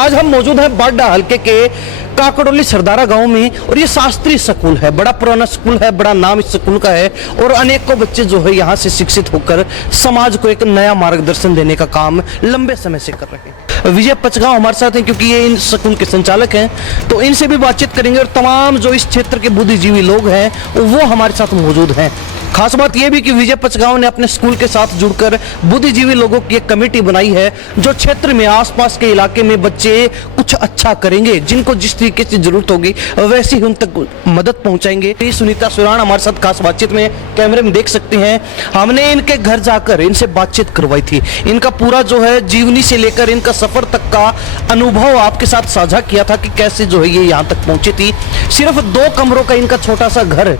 आज हम मौजूद हैं बाडा हल्के के काकड़ोली सरदारा गांव में और ये शास्त्रीय स्कूल है। बड़ा पुराना स्कूल है, बड़ा नाम इस स्कूल का है और अनेकों बच्चे जो है यहाँ से शिक्षित होकर समाज को एक नया मार्गदर्शन देने का काम लंबे समय से कर रहे हैं। विजय पचगांव हमारे साथ हैं क्योंकि ये इन स्कूल के संचालक हैं, तो इनसे भी बातचीत करेंगे और तमाम जो इस क्षेत्र के बुद्धिजीवी लोग हैं वो हमारे साथ मौजूद हैं। खास बात यह भी कि विजय पचगांव ने अपने स्कूल के साथ जुड़कर बुद्धिजीवी लोगों की एक कमेटी बनाई है जो क्षेत्र में आसपास के इलाके में बच्चे कुछ अच्छा करेंगे, जिनको जिस तरीके से जरूरत होगी वैसे ही उन तक मदद पहुंचाएंगे। सुनीता सुराण हमारे साथ खास बातचीत में कैमरे में देख सकते हैं। हमने इनके घर जाकर इनसे बातचीत करवाई थी, इनका पूरा जो है जीवनी से लेकर इनका सफर तक का अनुभव आपके साथ साझा किया था कि कैसे जो है ये यहाँ तक पहुंची थी। सिर्फ 2 कमरों का इनका छोटा सा घर,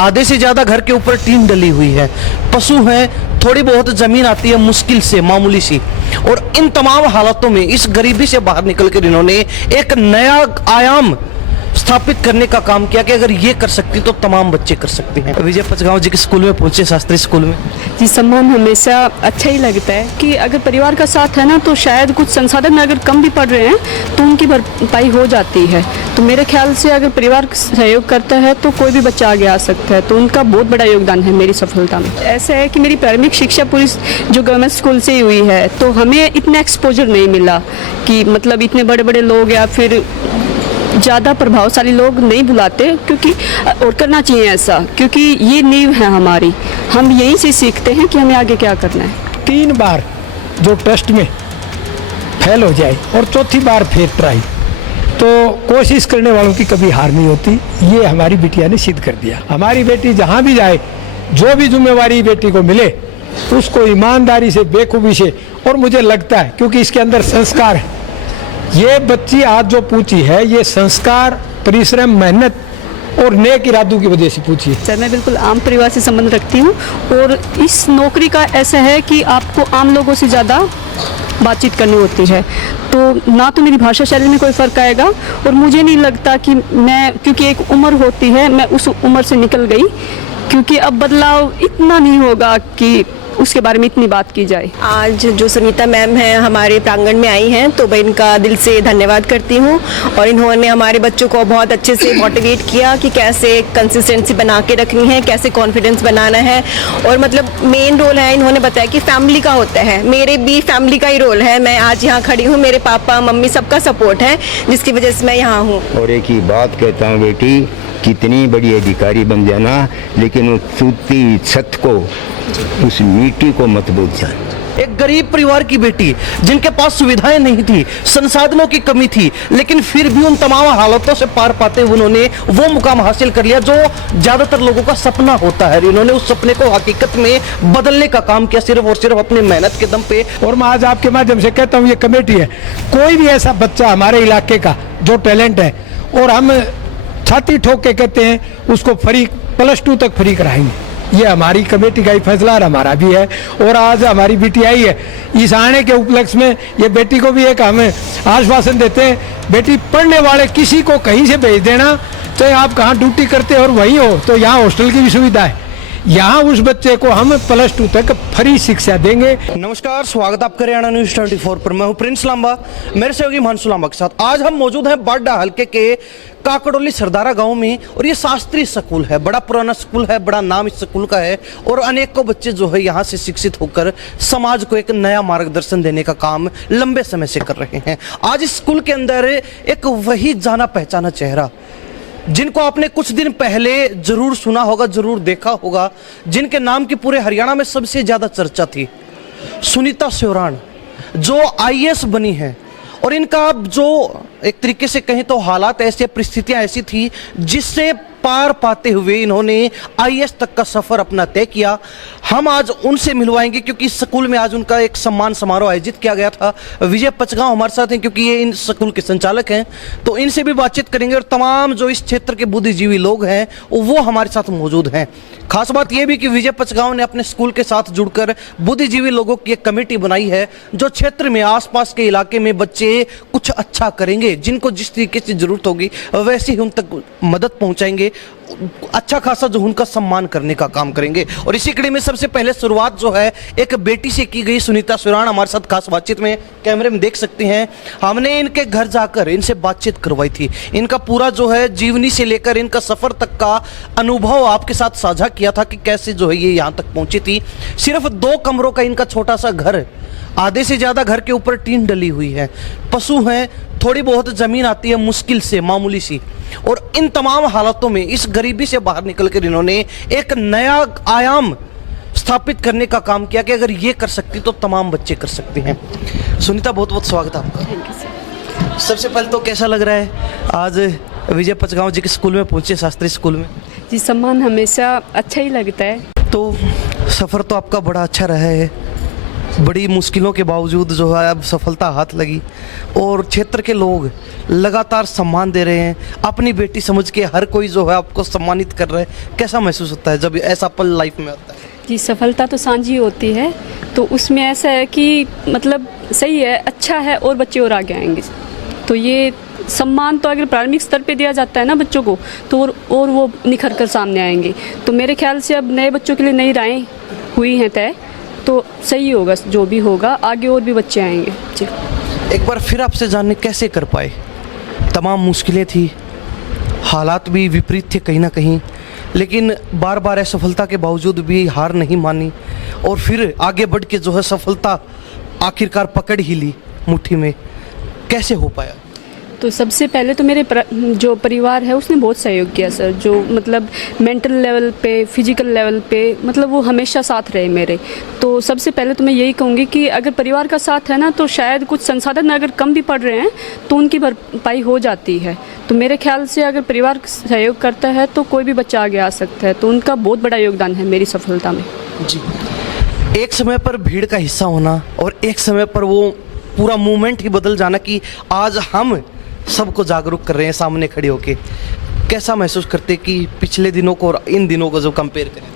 आधे से ज्यादा घर के ऊपर टीन डली हुई है, पशु हैं, थोड़ी बहुत जमीन आती है मुश्किल से मामूली सी, और इन तमाम हालातों में इस गरीबी से बाहर निकलकर इन्होंने एक नया आयाम स्थापित करने का काम किया कि अगर ये कर सकती तो तमाम बच्चे कर सकते हैं। विजय पचगांव जी के स्कूल में पहुंचे, शास्त्रीय स्कूल में जी। सम्मान हमेशा अच्छा ही लगता है कि अगर परिवार का साथ है ना, तो शायद कुछ संसाधन अगर कम भी पड़ रहे हैं तो उनकी भरपाई हो जाती है। तो मेरे ख्याल से अगर परिवार सहयोग करता है तो कोई भी बच्चा आगे आ सकता है, तो उनका बहुत बड़ा योगदान है मेरी सफलता में। ऐसा है कि मेरी प्राथमिक शिक्षा पूरी जो गवर्नमेंट स्कूल से ही हुई है, तो हमें इतना एक्सपोजर नहीं मिला कि मतलब इतने बड़े बड़े लोग या फिर ज़्यादा प्रभावशाली लोग नहीं बुलाते, क्योंकि और करना चाहिए ऐसा, क्योंकि ये नींव है हमारी। हम यहीं से सीखते हैं कि हमें आगे क्या करना है। 3 बार जो टेस्ट में फेल हो जाए और चौथी बार फिर ट्राई, तो कोशिश करने वालों की कभी हार नहीं होती। ये हमारी बिटिया ने सिद्ध कर दिया। हमारी बेटी जहाँ भी जाए, जो भी जिम्मेवारी बेटी को मिले उसको ईमानदारी से, बेखूबी से, और मुझे लगता है क्योंकि इसके अंदर संस्कार है। ये बच्ची आज जो पूछी है, ये संस्कार, परिश्रम, मेहनत और नेक इरादों की वजह से पूछी है। सर, मैं बिल्कुल आम परिवार से संबंध रखती हूँ और इस नौकरी का ऐसा है कि आपको आम लोगों से ज़्यादा बातचीत करनी होती है, तो ना तो मेरी भाषा शैली में कोई फ़र्क आएगा, और मुझे नहीं लगता कि मैं, क्योंकि एक उम्र होती है, मैं उस उम्र से निकल गई, क्योंकि अब बदलाव इतना नहीं होगा कि उसके बारे में इतनी बात की जाए। आज जो सुनीता मैम हैं हमारे प्रांगण में आई हैं, तो मैं इनका दिल से धन्यवाद करती हूँ। और इन्होंने हमारे बच्चों को बहुत अच्छे से मोटिवेट किया कि कैसे कंसिस्टेंसी बना के रखनी है, कैसे कॉन्फिडेंस बनाना है, और मतलब मेन रोल है, इन्होंने बताया कि फैमिली का होता है। मेरे भी फैमिली का ही रोल है। मैं आज यहाँ खड़ी हूँ, मेरे पापा मम्मी सबका सपोर्ट है, जिसकी वजह से मैं यहाँ हूँ। और एक ही बात कहता हूँ, बेटी कितनी बड़ी अधिकारी बन जाना, लेकिन उस सूती छत को, उस मिट्टी को मत भूल जाना। एक गरीब परिवार की बेटी जिनके पास सुविधाएं नहीं थी, संसाधनों की कमी थी, लेकिन फिर भी उन तमाम हालातों से पार पाते हुए उन्होंने वो मुकाम हासिल कर लिया जो ज्यादातर लोगों का सपना होता है। इन्होंने उस सपने को हकीकत में बदलने का काम किया, सिर्फ और सिर्फ अपनी मेहनत के दम पे। और मैं आज आपके माध्यम से कहता हूँ, ये कमेटी है, कोई भी ऐसा बच्चा हमारे इलाके का जो टैलेंट है, और हम छाती ठोक के कहते हैं उसको फ्री +2 तक फ्री कराएंगे। ये हमारी कमेटी का ही फैसला और हमारा भी है। और आज हमारी बेटी आई है, इस आने के उपलक्ष्य में ये बेटी को भी एक हमें आश्वासन देते हैं, बेटी पढ़ने वाले किसी को कहीं से भेज देना, चाहे आप कहाँ ड्यूटी करते हो और वहीं हो, तो यहाँ हॉस्टल की भी सुविधा है। यहाँ उस बच्चे को हम +2 तक फ्री शिक्षा देंगे। नमस्कार, स्वागत आपका हरियाणा न्यूज़ 24 पर। मैं हूं प्रिंस लांबा, मेरे सहयोगी हिमांशु लांबा के साथ। आज हम मौजूद हैं बाडा हल्के के काकड़ोली सरदारा गांव में और ये शास्त्रीय स्कूल है। बड़ा पुराना स्कूल है, बड़ा नाम इस स्कूल का है और अनेकों बच्चे जो है यहाँ से शिक्षित होकर समाज को एक नया मार्गदर्शन देने का काम लंबे समय से कर रहे हैं। आज इस स्कूल के अंदर एक वही जाना पहचाना चेहरा, जिनको आपने कुछ दिन पहले जरूर सुना होगा, जरूर देखा होगा, जिनके नाम की पूरे हरियाणा में सबसे ज्यादा चर्चा थी, सुनीता सुराण, जो IAS बनी है। और इनका जो एक तरीके से कहें तो हालात ऐसे, परिस्थितियां ऐसी थी जिससे पार पाते हुए इन्होंने IAS तक का सफर अपना तय किया। हम आज उनसे मिलवाएंगे क्योंकि इस स्कूल में आज उनका एक सम्मान समारोह आयोजित किया गया था। विजय पचगांव हमारे साथ हैं क्योंकि ये इन स्कूल के संचालक हैं, तो इनसे भी बातचीत करेंगे और तमाम जो इस क्षेत्र के बुद्धिजीवी लोग हैं वो हमारे साथ मौजूद हैं। खास बात यह भी कि विजय पचगांव ने अपने स्कूल के साथ जुड़कर बुद्धिजीवी लोगों की एक कमेटी बनाई है जो क्षेत्र में आसपास के इलाके में बच्चे कुछ अच्छा करेंगे, जिनको जिस तरीके से जरूरत होगी वैसे ही उन तक मदद पहुंचाएंगे। अच्छा खासा जो उनका सम्मान करने का काम करेंगे। और इसी कड़ी में सबसे पहले शुरुआत जो है एक बेटी से की गई। सुनीता सुराण हमारे साथ खास बातचीत में कैमरे में देख सकते हैं। हमने इनके घर जाकर इनसे बातचीत करवाई थी, इनका पूरा जो है जीवनी से लेकर इनका सफर तक का अनुभव आपके साथ साझा किया था कि कैसे जो है ये यहाँ तक पहुंची थी। सिर्फ 2 कमरों का इनका छोटा सा घर, आधे से ज्यादा घर के ऊपर टीन डली हुई है, पशु हैं, थोड़ी बहुत जमीन आती है मुश्किल से मामूली सी। और इन तमाम हालातों में इस गरीबी से बाहर निकलकर इन्होंने एक नया आयाम स्थापित करने का काम किया कि अगर ये कर सकती तो तमाम बच्चे कर सकते हैं। सुनीता, बहुत बहुत स्वागत है आपका। सबसे पहले तो कैसा लग रहा है आज विजय पचगांव जी के स्कूल में पहुंचे, शास्त्री स्कूल में? जी, सम्मान हमेशा अच्छा ही लगता है। तो सफ़र तो आपका बड़ा अच्छा रहा है, बड़ी मुश्किलों के बावजूद जो है अब सफलता हाथ लगी और क्षेत्र के लोग लगातार सम्मान दे रहे हैं। अपनी बेटी समझ के हर कोई जो है आपको सम्मानित कर रहा है। कैसा महसूस होता है जब ऐसा पल लाइफ में आता है? जी, सफलता तो सांझी होती है, तो उसमें ऐसा है कि मतलब सही है, अच्छा है और बच्चे और आगे आएंगे। तो ये सम्मान तो अगर प्राथमिक स्तर पे दिया जाता है ना बच्चों को, तो और वो निखर कर सामने आएंगे। तो मेरे ख्याल से अब नए बच्चों के लिए नई राहें हुई हैं तय, तो सही होगा, जो भी होगा आगे और भी बच्चे आएंगे। जी, एक बार फिर आपसे जानने कैसे कर पाए? तमाम मुश्किलें थी, हालात भी विपरीत थे कहीं ना कहीं, लेकिन बार बार असफलता के बावजूद भी हार नहीं मानी और फिर आगे बढ़ के जो है सफलता आखिरकार पकड़ ही ली मुट्ठी में। कैसे हो पाया? तो सबसे पहले तो मेरे जो परिवार है उसने बहुत सहयोग किया सर, जो मतलब मेंटल लेवल पे, फिजिकल लेवल पे, मतलब वो हमेशा साथ रहे मेरे। तो सबसे पहले तो मैं यही कहूँगी कि अगर परिवार का साथ है ना, तो शायद कुछ संसाधन अगर कम भी पड़ रहे हैं तो उनकी भरपाई हो जाती है। तो मेरे ख्याल से अगर परिवार सहयोग करता है तो कोई भी बच्चा आगे आ सकता है, तो उनका बहुत बड़ा योगदान है मेरी सफलता में। जी, एक समय पर भीड़ का हिस्सा होना और एक समय पर वो पूरा मूवमेंट ही बदल जाना कि आज हम सबको जागरूक कर रहे हैं सामने खड़े होके, कैसा महसूस करते कि पिछले दिनों को और इन दिनों को जो कंपेयर करें?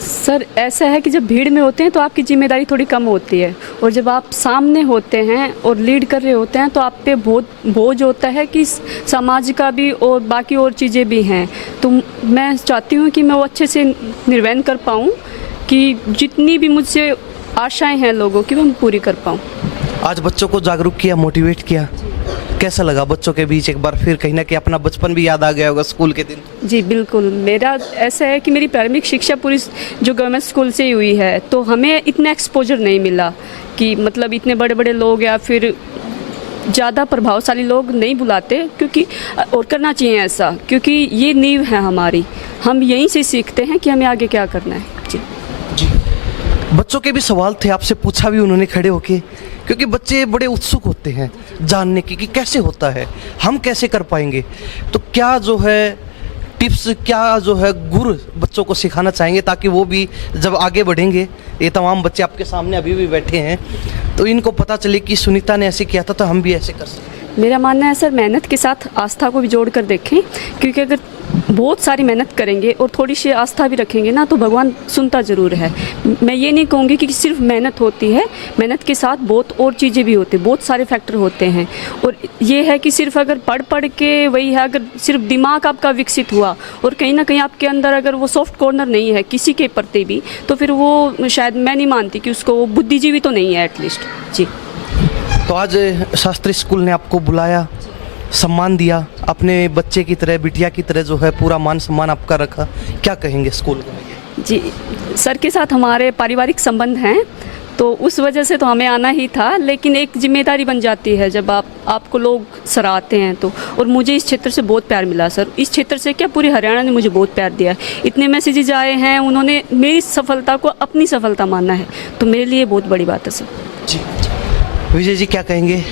सर, ऐसा है कि जब भीड़ में होते हैं तो आपकी जिम्मेदारी थोड़ी कम होती है, और जब आप सामने होते हैं और लीड कर रहे होते हैं तो आप पे बहुत बोझ होता है कि समाज का भी और बाकी और चीज़ें भी हैं। तो मैं चाहती हूँ कि मैं वो अच्छे से निर्वहन कर पाऊँ, कि जितनी भी मुझसे आशाएं हैं लोगों की वो मैं पूरी कर पाऊँ। आज बच्चों को जागरूक किया, मोटिवेट किया, कैसा लगा बच्चों के बीच? एक बार फिर कहीं ना कहीं अपना बचपन भी याद आ गया होगा स्कूल के दिन। जी बिल्कुल, मेरा ऐसा है कि मेरी प्राथमिक शिक्षा पूरी जो गवर्नमेंट स्कूल से ही हुई है, तो हमें इतना एक्सपोजर नहीं मिला कि मतलब इतने बड़े बड़े लोग या फिर ज़्यादा प्रभावशाली लोग नहीं बुलाते, क्योंकि और करना चाहिए ऐसा, क्योंकि ये नींव है हमारी, हम यहीं से सीखते हैं कि हमें आगे क्या करना है। जी जी, बच्चों के भी सवाल थे, आपसे पूछा भी उन्होंने खड़े होके, क्योंकि बच्चे बड़े उत्सुक होते हैं जानने की कि कैसे होता है, हम कैसे कर पाएंगे। तो क्या जो है टिप्स, क्या जो है गुर बच्चों को सिखाना चाहेंगे ताकि वो भी जब आगे बढ़ेंगे, ये तमाम बच्चे आपके सामने अभी भी बैठे हैं, तो इनको पता चले कि सुनीता ने ऐसे किया था तो हम भी ऐसे कर सकते हैं? मेरा मानना है सर, मेहनत के साथ आस्था को भी जोड़ कर देखें, क्योंकि अगर बहुत सारी मेहनत करेंगे और थोड़ी सी आस्था भी रखेंगे ना, तो भगवान सुनता ज़रूर है। मैं ये नहीं कहूँगी कि सिर्फ मेहनत होती है, मेहनत के साथ बहुत और चीज़ें भी होती हैं, बहुत सारे फैक्टर होते हैं। और ये है कि सिर्फ अगर पढ़ पढ़ के वही है, अगर सिर्फ दिमाग आपका विकसित हुआ और कहीं ना कहीं आपके अंदर अगर वो सॉफ्ट कॉर्नर नहीं है किसी के प्रति भी, तो फिर वो शायद मैं नहीं मानती कि उसको वो बुद्धिजीवी तो नहीं है एटलीस्ट। जी, तो आज शास्त्री स्कूल ने आपको बुलाया, सम्मान दिया, अपने बच्चे की तरह, बिटिया की तरह जो है पूरा मान सम्मान आपका रखा, क्या कहेंगे स्कूल को? जी, सर के साथ हमारे पारिवारिक संबंध हैं, तो उस वजह से तो हमें आना ही था, लेकिन एक जिम्मेदारी बन जाती है जब आपको लोग सराहते हैं तो। और मुझे इस क्षेत्र से बहुत प्यार मिला सर, इस क्षेत्र से क्या पूरे हरियाणा ने मुझे बहुत प्यार दिया। इतने मैसेजेज आए हैं, उन्होंने मेरी सफलता को अपनी सफलता माना है, तो मेरे लिए बहुत बड़ी बात है सर। जी, विजय जी क्या कहेंगे?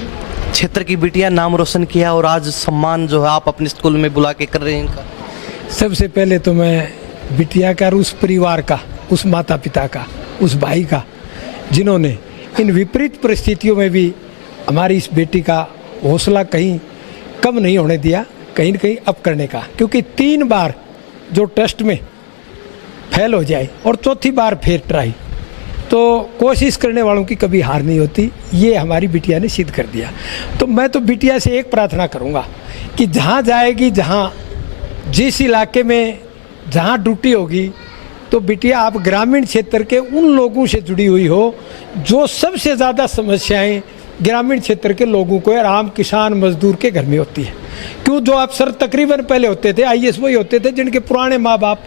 क्षेत्र की बिटिया नाम रोशन किया और आज सम्मान जो है आप अपने स्कूल में बुला के कर रहे हैं इनका। सबसे पहले तो मैं बिटिया का और उस परिवार का, उस माता पिता का, उस भाई का, जिन्होंने इन विपरीत परिस्थितियों में भी हमारी इस बेटी का हौसला कहीं कम नहीं होने दिया, कहीं न कहीं अप करने का। क्योंकि 3 बार जो टेस्ट में फेल हो जाए और चौथी बार फिर ट्राई, तो कोशिश करने वालों की कभी हार नहीं होती, ये हमारी बिटिया ने सिद्ध कर दिया। तो मैं तो बिटिया से एक प्रार्थना करूंगा कि जहाँ जाएगी, जहाँ जिस इलाके में जहाँ ड्यूटी होगी तो बिटिया आप ग्रामीण क्षेत्र के उन लोगों से जुड़ी हुई हो जो सबसे ज़्यादा समस्याएं ग्रामीण क्षेत्र के लोगों को और आम किसान मजदूर के घर में होती है। क्यों, जो अफसर तकरीबन पहले होते थे आईएएस वही होते थे जिनके पुराने माँ बाप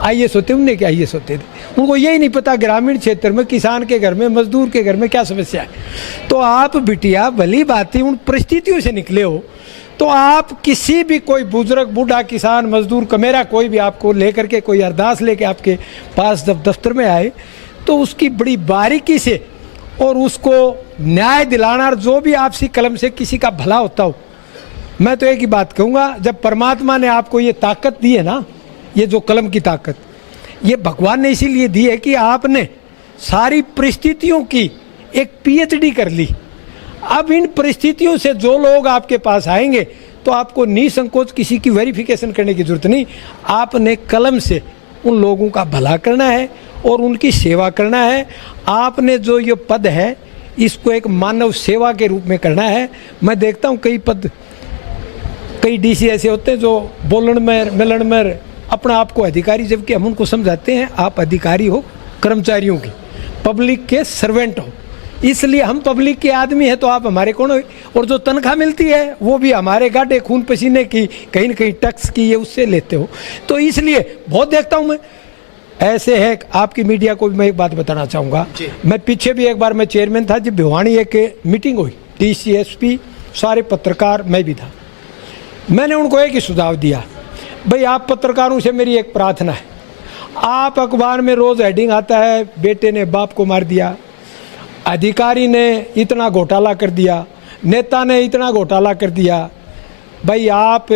आईएएस होते, उनने के आईएएस होते थे। उनको यही नहीं पता ग्रामीण क्षेत्र में किसान के घर में मजदूर के घर में क्या समस्या है। तो आप बिटिया भली बात ही उन परिस्थितियों से निकले हो, तो आप किसी भी कोई बुजुर्ग बूढ़ा किसान मजदूर कमेरा कोई भी आपको लेकर के कोई अरदास लेके आपके पास जब दफ्तर में आए तो उसकी बड़ी बारीकी से और उसको न्याय दिलाना, और जो भी आपसी कलम से किसी का भला होता हो, मैं तो एक ही बात कहूँगा, जब परमात्मा ने आपको ये ताकत दी है ना, ये जो कलम की ताकत, ये भगवान ने इसीलिए दी है कि आपने सारी परिस्थितियों की एक पीएचडी कर ली। अब इन परिस्थितियों से जो लोग आपके पास आएंगे तो आपको निसंकोच किसी की वेरिफिकेशन करने की जरूरत नहीं, आपने कलम से उन लोगों का भला करना है और उनकी सेवा करना है। आपने जो ये पद है इसको एक मानव सेवा के रूप में करना है। मैं देखता हूँ कई पद, कई डीसी ऐसे होते हैं जो बोलन में मिलन में अपना आप को अधिकारी, जबकि हम उनको समझाते हैं आप अधिकारी हो कर्मचारियों की, पब्लिक के सर्वेंट हो, इसलिए हम पब्लिक के आदमी हैं तो आप हमारे कौन हो। और जो तनख्वाह मिलती है वो भी हमारे गाढ़े खून पसीने की, कहीं न कहीं टैक्स की, ये उससे लेते हो। तो इसलिए बहुत देखता हूँ मैं ऐसे है। आपकी मीडिया को भी मैं एक बात बताना चाहूँगा, मैं पीछे भी एक बार मैं चेयरमैन था जब भिवानी एक मीटिंग हुई, डीसी एसपी सारे पत्रकार, मैं भी था। मैंने उनको एक ही सुझाव दिया, भाई आप पत्रकारों से मेरी एक प्रार्थना है, आप अखबार में रोज़ हेडिंग आता है बेटे ने बाप को मार दिया, अधिकारी ने इतना घोटाला कर दिया, नेता ने इतना घोटाला कर दिया। भाई आप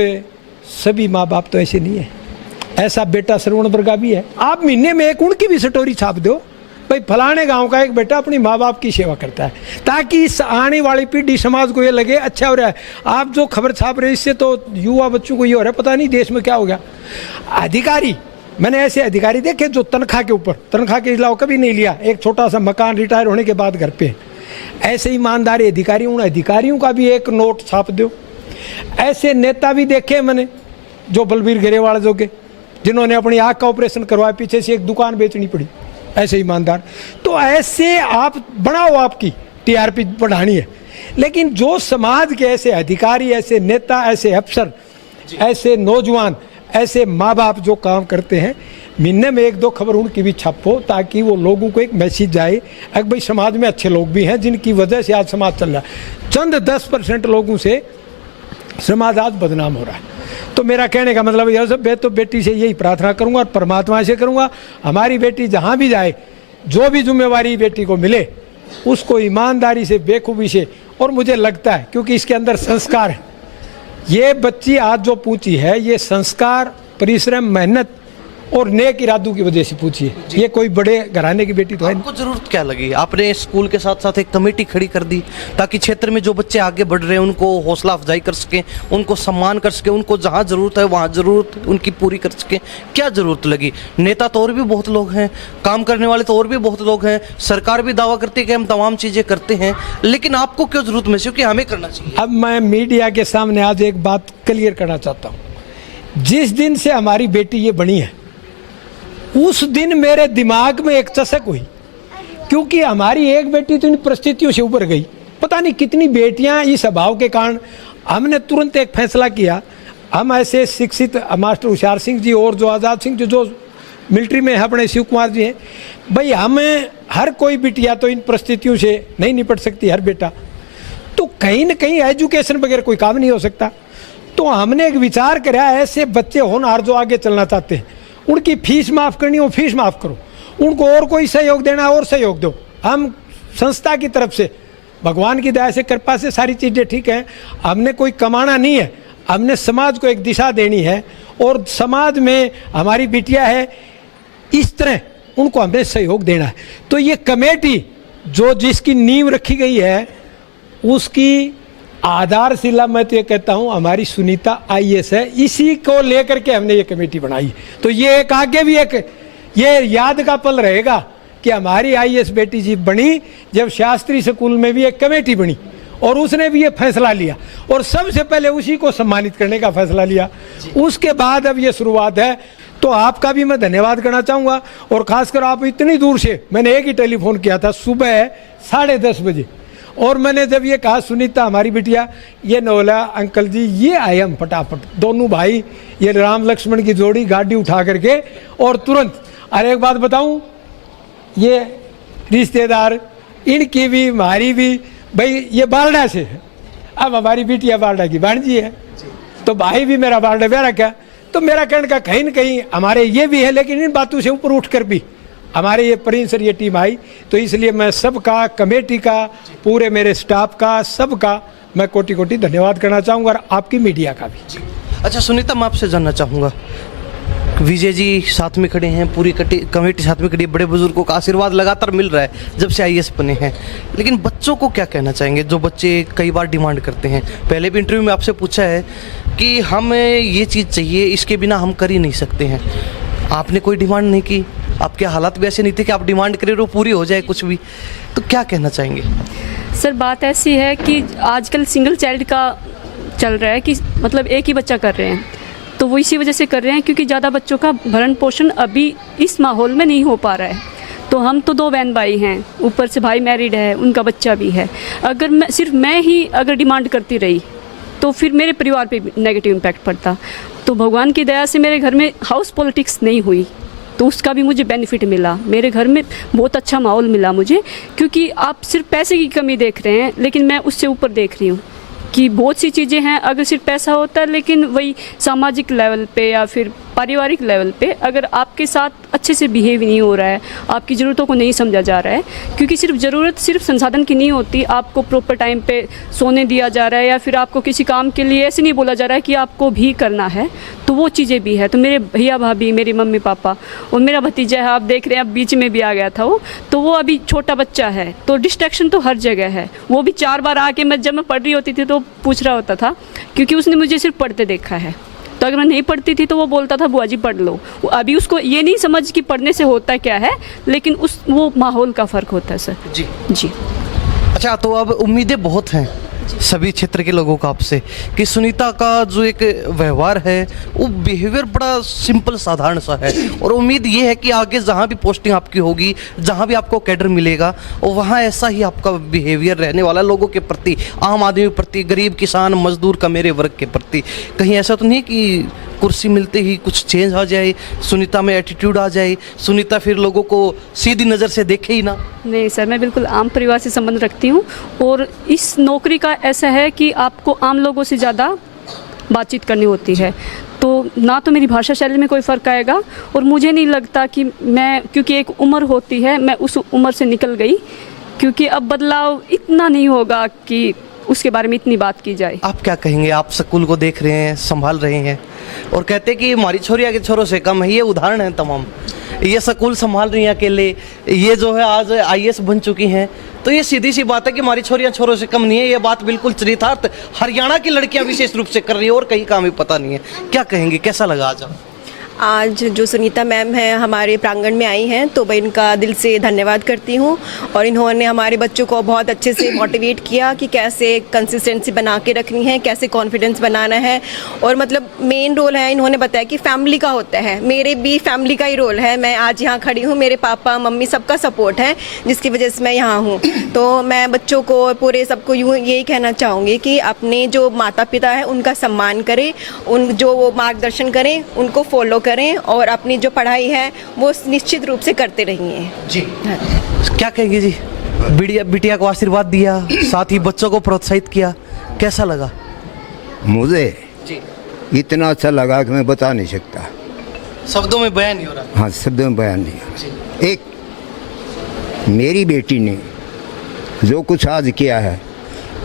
सभी माँ बाप तो ऐसे नहीं है, ऐसा बेटा श्रवण वर्गा भी है। आप महीने में एक उनकी भी स्टोरी छाप दो, भाई फलाने गांव का एक बेटा अपनी माँ बाप की सेवा करता है, ताकि इस आने वाली पीढ़ी समाज को ये लगे अच्छा हो रहा है। आप जो खबर छाप रहे इससे तो युवा बच्चों को ये हो रहा है पता नहीं देश में क्या हो गया। अधिकारी, मैंने ऐसे अधिकारी देखे जो तनख्वाह के ऊपर, तनख्वाह के अलावा कभी नहीं लिया, एक छोटा सा मकान रिटायर होने के बाद घर पे। ऐसे ईमानदारी अधिकारी, उन अधिकारियों का भी एक नोट छाप दो। ऐसे नेता भी देखे मैंने, जो बलबीर ग्रेवाल जो के, जिन्होंने अपनी आँख का ऑपरेशन करवाया, पीछे से एक दुकान बेचनी पड़ी, ऐसे ईमानदार। तो ऐसे आप बनाओ, आपकी टीआरपी बढ़ानी है। लेकिन जो समाज के ऐसे अधिकारी, ऐसे नेता, ऐसे अफसर, ऐसे नौजवान, ऐसे माँ बाप जो काम करते हैं, महीने में एक दो खबर उनकी भी छापो, ताकि वो लोगों को एक मैसेज जाए कि भाई समाज में अच्छे लोग भी हैं जिनकी वजह से आज समाज चल रहा है। चंद 10% लोगों से समाज आज बदनाम हो रहा है। तो मेरा कहने का मतलब यह सब, मैं तो बेटी से यही प्रार्थना करूंगा और परमात्मा से करूंगा, हमारी बेटी जहाँ भी जाए, जो भी जिम्मेवारी बेटी को मिले उसको ईमानदारी से, बेखूबी से, और मुझे लगता है क्योंकि इसके अंदर संस्कार है, ये बच्ची आज जो पूछी है ये संस्कार, परिश्रम, मेहनत और नेक इरादों की वजह से पूछी है। ये कोई बड़े घराने की बेटी तो है। आपको जरूरत क्या लगी? आपने स्कूल के साथ साथ एक कमेटी खड़ी कर दी ताकि क्षेत्र में जो बच्चे आगे बढ़ रहे हैं उनको हौसला अफजाई कर सके, उनको सम्मान कर सके, उनको जहाँ जरूरत है वहाँ जरूरत उनकी पूरी कर सके। क्या जरूरत लगी? नेता तो और भी बहुत लोग हैं, काम करने वाले तो और भी बहुत लोग हैं, सरकार भी दावा करती है कि हम तमाम चीज़ें करते हैं, लेकिन आपको क्यों जरूरत महसूस कि हमें करना चाहिए? अब मैं मीडिया के सामने आज एक बात क्लियर करना चाहता हूँ। जिस दिन से हमारी बेटी ये बनी है उस दिन मेरे दिमाग में एक चसक हुई, क्योंकि हमारी एक बेटी तो इन परिस्थितियों से उभर गई। पता नहीं कितनी बेटियां इस अभाव के कारण, हमने तुरंत एक फैसला किया, हम ऐसे शिक्षित मास्टर होशियार सिंह जी और जो आज़ाद सिंह जो मिलिट्री में है, अपने शिव कुमार जी हैं, भाई हमें हर कोई बिटिया तो इन परिस्थितियों से नहीं निपट सकती, हर बेटा तो कहीं ना कहीं एजुकेशन बगैर कोई काम नहीं हो सकता। तो हमने एक विचार करा, ऐसे बच्चे होनहार जो आगे चलना चाहते हैं उनकी फीस माफ़ करनी हो, फीस माफ़ करो, उनको और कोई सहयोग देना और सहयोग दो। हम संस्था की तरफ से भगवान की दया से, कृपा से सारी चीज़ें ठीक हैं, हमने कोई कमाना नहीं है, हमने समाज को एक दिशा देनी है और समाज में हमारी बिटिया है, इस तरह उनको हमने सहयोग देना है। तो ये कमेटी जो जिसकी नींव रखी गई है उसकी आधारशिला मैं तो ये कहता हूँ हमारी सुनीता आईएएस है, इसी को लेकर के हमने ये कमेटी बनाई। तो ये एक आगे भी एक ये याद का पल रहेगा कि हमारी आईएएस बेटी जी बनी जब शास्त्री स्कूल में भी एक कमेटी बनी और उसने भी ये फैसला लिया और सबसे पहले उसी को सम्मानित करने का फैसला लिया। उसके बाद अब ये शुरुआत है, तो आपका भी मैं धन्यवाद करना चाहूँगा। और ख़ासकर आप इतनी दूर से, मैंने एक ही टेलीफोन किया था सुबह 10:30 बजे, और मैंने जब ये कहा सुनीता हमारी बिटिया ये नोला अंकल जी ये आए, हम फटाफट दोनों भाई ये राम लक्ष्मण की जोड़ी गाड़ी उठा करके और तुरंत। और एक बात बताऊँ, ये रिश्तेदार इनकी भी हमारी भी, भाई ये बारडा से है, अब हमारी बिटिया बारडा की भांजी है, तो भाई भी मेरा बारडा ब्यारा क्या। तो मेरा कहने का कहीं न कहीं हमारे ये भी है, लेकिन इन बातों से ऊपर उठकर भी हमारे ये परिसर ये टीम आई, तो इसलिए मैं सबका, कमेटी का, पूरे मेरे स्टाफ का, सबका मैं कोटि कोटि धन्यवाद करना चाहूँगा, और आपकी मीडिया का भी। अच्छा सुनीता, मैं आपसे जानना चाहूँगा, विजय जी साथ में खड़े हैं, पूरी कमेटी साथ में खड़ी है, बड़े बुजुर्गों का आशीर्वाद लगातार मिल रहा है जब से आईएएस बने हैं, लेकिन बच्चों को क्या कहना चाहेंगे जो बच्चे कई बार डिमांड करते हैं? पहले भी इंटरव्यू में आपसे पूछा है कि हमें ये चीज़ चाहिए, इसके बिना हम कर ही नहीं सकते हैं। आपने कोई डिमांड नहीं की, आपके हालात भी ऐसे नहीं थे कि आप डिमांड करें और पूरी हो जाए कुछ भी, तो क्या कहना चाहेंगे? सर बात ऐसी है कि आजकल सिंगल चाइल्ड का चल रहा है कि मतलब एक ही बच्चा कर रहे हैं, तो वो इसी वजह से कर रहे हैं क्योंकि ज़्यादा बच्चों का भरण पोषण अभी इस माहौल में नहीं हो पा रहा है। तो हम तो 2 बहन भाई हैं, ऊपर से भाई मैरिड है, उनका बच्चा भी है। अगर सिर्फ मैं ही अगर डिमांड करती रही तो फिर मेरे परिवार पे नेगेटिव इम्पैक्ट पड़ता। तो भगवान की दया से मेरे घर में हाउस पॉलिटिक्स नहीं हुई, तो उसका भी मुझे बेनिफिट मिला। मेरे घर में बहुत अच्छा माहौल मिला मुझे, क्योंकि आप सिर्फ पैसे की कमी देख रहे हैं, लेकिन मैं उससे ऊपर देख रही हूँ कि बहुत सी चीज़ें हैं। अगर सिर्फ पैसा होता है, लेकिन वही सामाजिक लेवल पे या फिर पारिवारिक लेवल पे अगर आपके साथ अच्छे से बिहेव नहीं हो रहा है, आपकी ज़रूरतों को नहीं समझा जा रहा है, क्योंकि सिर्फ ज़रूरत सिर्फ संसाधन की नहीं होती, आपको प्रॉपर टाइम पे सोने दिया जा रहा है या फिर आपको किसी काम के लिए ऐसे नहीं बोला जा रहा है कि आपको भी करना है, तो वो चीज़ें भी है। तो मेरे भैया भाभी, मेरी मम्मी पापा और मेरा भतीजा है, आप देख रहे हैं, अब बीच में भी आ गया था वो, तो वो अभी छोटा बच्चा है, तो डिस्ट्रैक्शन तो हर जगह है। वो भी 4 बार आके जब मैं पढ़ रही होती थी तो पूछ रहा होता था, क्योंकि उसने मुझे सिर्फ पढ़ते देखा है। तो अगर मैं नहीं पढ़ती थी तो वो बोलता था बुआ जी पढ़ लो। अभी उसको ये नहीं समझ कि पढ़ने से होता क्या है, लेकिन वो माहौल का फ़र्क होता है सर। जी जी। अच्छा, तो अब उम्मीदें बहुत हैं सभी क्षेत्र के लोगों का आपसे कि सुनीता का जो एक व्यवहार है, वो बिहेवियर बड़ा सिंपल साधारण सा है, और उम्मीद ये है कि आगे जहाँ भी पोस्टिंग आपकी होगी, जहाँ भी आपको कैडर मिलेगा, और वहाँ ऐसा ही आपका बिहेवियर रहने वाला लोगों के प्रति, आम आदमी के प्रति, गरीब किसान मजदूर का मेरे वर्ग के प्रति। कहीं ऐसा तो नहीं कि कुर्सी मिलते ही कुछ चेंज आ जाए, सुनीता में एटीट्यूड आ जाए, सुनीता फिर लोगों को सीधी नज़र से देखे ही ना? नहीं सर, मैं बिल्कुल आम परिवार से संबंध रखती हूँ, और इस नौकरी का ऐसा है कि आपको आम लोगों से ज़्यादा बातचीत करनी होती है, तो ना तो मेरी भाषा शैली में कोई फ़र्क आएगा, और मुझे नहीं लगता कि मैं, क्योंकि एक उम्र होती है, मैं उस उम्र से निकल गई, क्योंकि अब बदलाव इतना नहीं होगा कि उसके बारे में इतनी बात की जाए। आप क्या कहेंगे? आप स्कूल को देख रहे हैं, संभाल रहे हैं, और कहते हैं कि हमारी छोरियाँ के छोरों से कम है। ये उदाहरण है तमाम, ये स्कूल संभाल रही हैं अकेले, ये जो है आज आईएएस बन चुकी हैं, तो ये सीधी सी बात है कि हमारी छोरियाँ छोरों से कम नहीं है। ये बात बिल्कुल चरितार्थ हरियाणा की लड़कियाँ विशेष रूप से कर रही है, और कहीं काम भी पता नहीं है। क्या कहेंगे, कैसा लगा आज? आज जो सुनीता मैम हैं हमारे प्रांगण में आई हैं, तो मैं इनका दिल से धन्यवाद करती हूँ, और इन्होंने हमारे बच्चों को बहुत अच्छे से मोटिवेट किया कि कैसे कंसिस्टेंसी बना के रखनी है, कैसे कॉन्फिडेंस बनाना है, और मतलब मेन रोल है, इन्होंने बताया कि फैमिली का होता है। मेरे भी फैमिली का ही रोल है, मैं आज यहाँ खड़ी हूँ, मेरे पापा मम्मी सबका सपोर्ट है, जिसकी वजह से मैं यहाँ हूँ। तो मैं बच्चों को, पूरे सबको यूँ यही कहना चाहूँगी कि अपने जो माता पिता है उनका सम्मान करें, उन जो वो मार्गदर्शन करें उनको फॉलो करें, और अपनी जो पढ़ाई है वो निश्चित रूप से करते रहिए। जी क्या कहेंगे जी? बिटिया को आशीर्वाद दिया, साथ ही बच्चों को प्रोत्साहित किया, कैसा लगा? मुझे जी इतना अच्छा लगा कि मैं बता नहीं सकता, शब्दों में बयान नहीं हो रहा। हाँ, शब्दों में बयान नहीं हो रहा। एक मेरी बेटी ने जो कुछ आज किया है,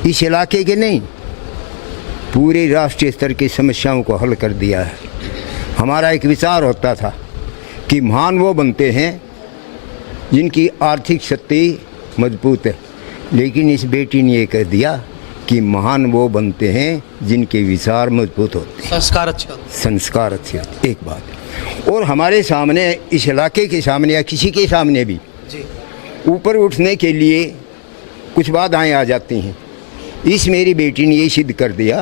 इस इलाके के नहीं, पूरे राष्ट्रीय स्तर की समस्याओं को हल कर दिया है। हमारा एक विचार होता था कि महान वो बनते हैं जिनकी आर्थिक शक्ति मजबूत है, लेकिन इस बेटी ने ये कह दिया कि महान वो बनते हैं जिनके विचार मजबूत होते हैं, संस्कार अच्छे होते, संस्कार अच्छे होते। एक बात, और हमारे सामने, इस इलाके के सामने या किसी के सामने भी जी ऊपर उठने के लिए कुछ बाधाएं आ जाती हैं, इस मेरी बेटी ने ये सिद्ध कर दिया,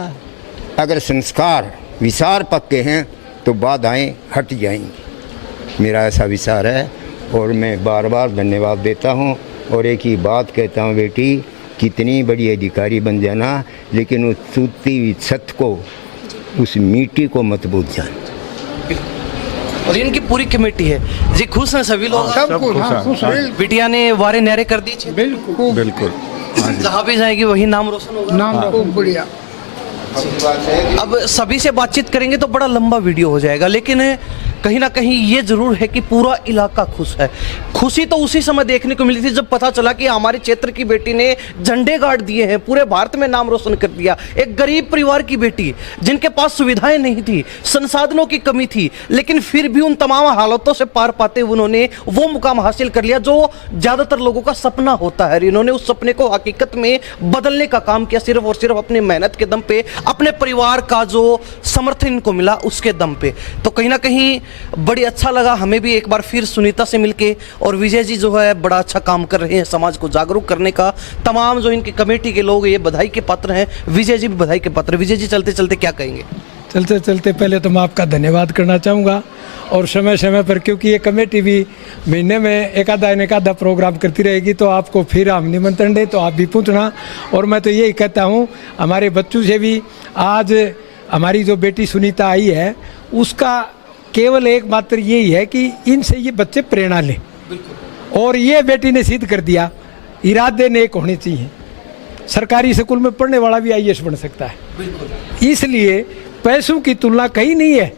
अगर संस्कार विचार पक्के हैं तो बाधाएं हट जाएंगी। मेरा ऐसा विचार है और मैं बार बार धन्यवाद देता हूँ। और एक ही बात कहता हूँ, बेटी कितनी बड़ी अधिकारी बन जाना, लेकिन उस सूती हुई छत को, उस मिट्टी को मत भूल जाना। और इनकी पूरी कमेटी है जी, खुश हैं सभी लोग। बिटिया ने वारे न्यारे कर दी, बिल्कुल जहाँ भी जाएगी वही नाम रोशन होगा। नाम खूब बढ़िया। अब सभी से बातचीत करेंगे तो बड़ा लंबा वीडियो हो जाएगा, लेकिन कहीं ना कहीं ये जरूर है कि पूरा इलाका खुश है। खुशी तो उसी समय देखने को मिली थी जब पता चला कि हमारे क्षेत्र की बेटी ने झंडे गाड़ दिए हैं, पूरे भारत में नाम रोशन कर दिया। एक गरीब परिवार की बेटी जिनके पास सुविधाएं नहीं थी, संसाधनों की कमी थी, लेकिन फिर भी उन तमाम हालातों से पार पाते हुए उन्होंने वो मुकाम हासिल कर लिया जो ज्यादातर लोगों का सपना होता है। इन्होंने उस सपने को हकीकत में बदलने का काम किया, सिर्फ और सिर्फ अपनी मेहनत के दम पे, अपने परिवार का जो समर्थन इनको मिला उसके दम पे। तो कहीं ना कहीं बड़ी अच्छा लगा हमें भी एक बार फिर सुनीता से मिलके। और विजय जी जो है बड़ा अच्छा काम कर रहे हैं समाज को जागरूक करने का। तमाम जो इनकी कमेटी के लोग ये बधाई के पात्र हैं, विजय जी भी बधाई के पात्र। विजय जी चलते चलते क्या कहेंगे? चलते चलते पहले तो मैं आपका धन्यवाद करना चाहूँगा, और समय समय पर, क्योंकि ये कमेटी भी महीने में एक आधा प्रोग्राम करती रहेगी, तो आपको फिर हम निमंत्रण दें तो आप भी पूछना। और मैं तो यही कहता हूँ, हमारे बच्चों से भी आज हमारी जो बेटी सुनीता आई है उसका केवल एकमात्र यही है कि इनसे ये बच्चे प्रेरणा लें। और ये बेटी ने सिद्ध कर दिया, इरादे नेक होने चाहिए। सरकारी स्कूल में पढ़ने वाला भी आईएएस बन सकता है। इसलिए पैसों की तुलना कहीं नहीं है,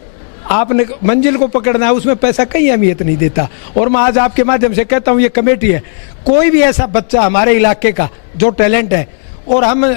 आपने मंजिल को पकड़ना है, उसमें पैसा कहीं अहमियत नहीं देता। और मैं आज आपके माध्यम से कहता हूँ, ये कमेटी है, कोई भी ऐसा बच्चा हमारे इलाके का जो टैलेंट है, और हम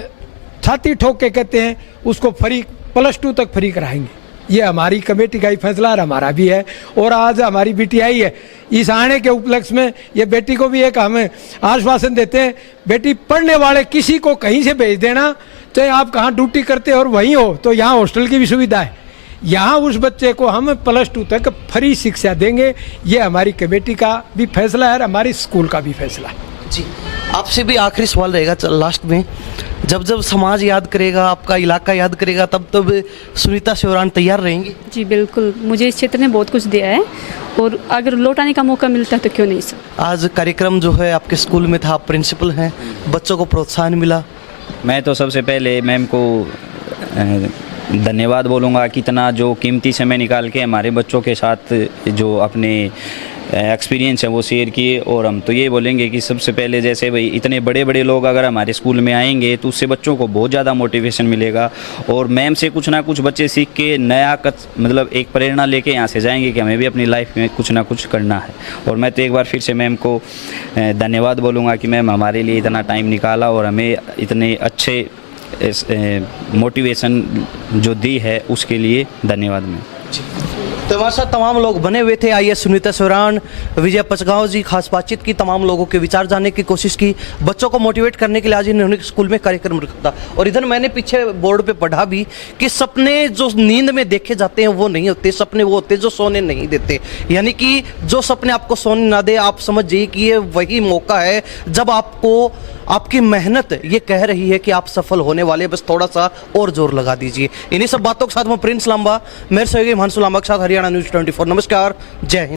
छाती ठोक के कहते हैं उसको फ्री +2 तक फ्री कराएंगे। ये हमारी कमेटी का ही फैसला और हमारा भी है। और आज हमारी बेटी आई है, इस आने के उपलक्ष्य में ये बेटी को भी एक हमें आश्वासन देते हैं, बेटी पढ़ने वाले किसी को कहीं से भेज देना, चाहे आप कहाँ ड्यूटी करते हो और वहीं हो, तो यहाँ हॉस्टल की भी सुविधा है। यहाँ उस बच्चे को हम +2 तक फ्री शिक्षा देंगे। ये हमारी कमेटी का भी फैसला है और हमारे स्कूल का भी फैसला है। जी, आपसे भी आखिरी सवाल रहेगा लास्ट में। जब जब समाज याद करेगा, आपका इलाका याद करेगा, तब तब सुनीता शिवरान तैयार रहेंगी? जी बिल्कुल, मुझे इस क्षेत्र ने बहुत कुछ दिया है और अगर लौटाने का मौका मिलता है तो क्यों नहीं सर। आज कार्यक्रम जो है आपके स्कूल में था, आप प्रिंसिपल हैं, बच्चों को प्रोत्साहन मिला। मैं तो सबसे पहले मैम को धन्यवाद बोलूँगा कि इतना जो कीमती समय निकाल के हमारे बच्चों के साथ जो अपने एक्सपीरियंस है वो शेयर किए। और हम तो ये बोलेंगे कि सबसे पहले जैसे भाई इतने बड़े बड़े लोग अगर हमारे स्कूल में आएंगे तो उससे बच्चों को बहुत ज़्यादा मोटिवेशन मिलेगा, और मैम से कुछ ना कुछ बच्चे सीख के नया मतलब एक प्रेरणा लेके यहाँ से जाएंगे कि हमें भी अपनी लाइफ में कुछ ना कुछ करना है। और मैं तो एक बार फिर से मैम को धन्यवाद बोलूँगा कि मैम हमारे लिए इतना टाइम निकाला और हमें इतने अच्छे मोटिवेशन जो दी है उसके लिए धन्यवाद मैम। तो हमारे साथ तमाम लोग बने हुए थे। आइए सुनीता शिवरान, विजय पचगांव जी, खास बातचीत की, तमाम लोगों के विचार जानने की कोशिश की। बच्चों को मोटिवेट करने के लिए आज इन्होंने स्कूल में कार्यक्रम रखा था। और इधर मैंने पीछे बोर्ड पे पढ़ा भी कि सपने जो नींद में देखे जाते हैं वो नहीं होते, सपने वो होते जो सोने नहीं देते। यानी कि जो सपने आपको सोने ना दे, आप समझ जाइए कि ये वही मौका है जब आपको आपकी मेहनत ये कह रही है कि आप सफल होने वाले, बस थोड़ा सा और जोर लगा दीजिए। इन्हीं सब बातों के साथ मैं प्रिंस लांबा, मेरे सहयोगी हिमांशु लांबा के साथ हरियाणा न्यूज़ 24। नमस्कार, जय हिंद।